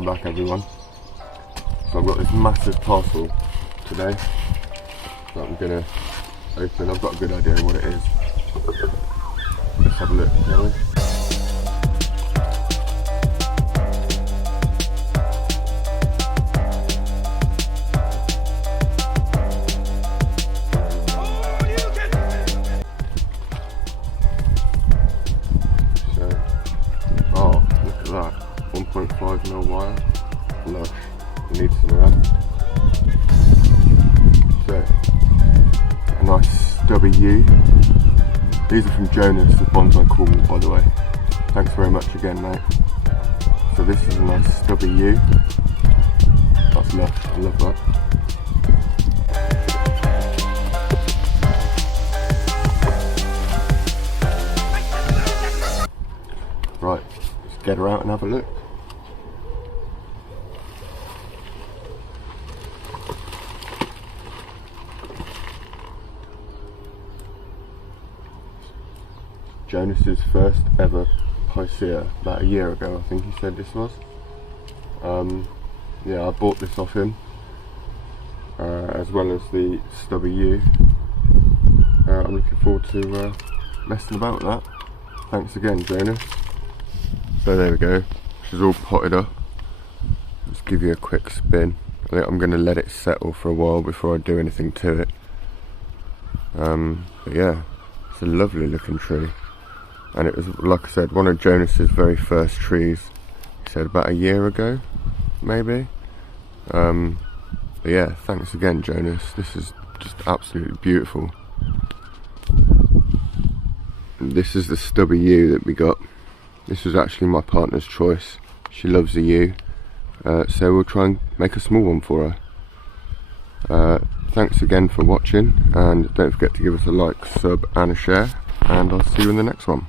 Welcome back everyone. So I've got this massive parcel today that I'm gonna open. I've got a good idea what it is. Let's have a look, shall we? Oh, look at that. 1.5mm wire. Lush. We need some of that. So, a nice stubby U. These are from Jonas with Bonsai Cool, by the way. Thanks very much again, mate. So this is a nice stubby U. That's lush. I love that. Right, let's get her out and have a look. Jonas's first ever Picea, about a year ago I think he said this was. Yeah, I bought this off him, as well as the stubby U. I'm looking forward to messing about with that. Thanks again, Jonas. So there we go, she's all potted up. Let's give you a quick spin. I think I'm going to let it settle for a while before I do anything to it. But yeah, it's a lovely looking tree. And it was, like I said, one of Jonas's very first trees. He said about a year ago, maybe. But yeah, thanks again, Jonas. This is just absolutely beautiful. And this is the stubby U that we got. This was actually my partner's choice. She loves a U, so we'll try and make a small one for her. Thanks again for watching, and don't forget to give us a like, sub and a share, and I'll see you in the next one.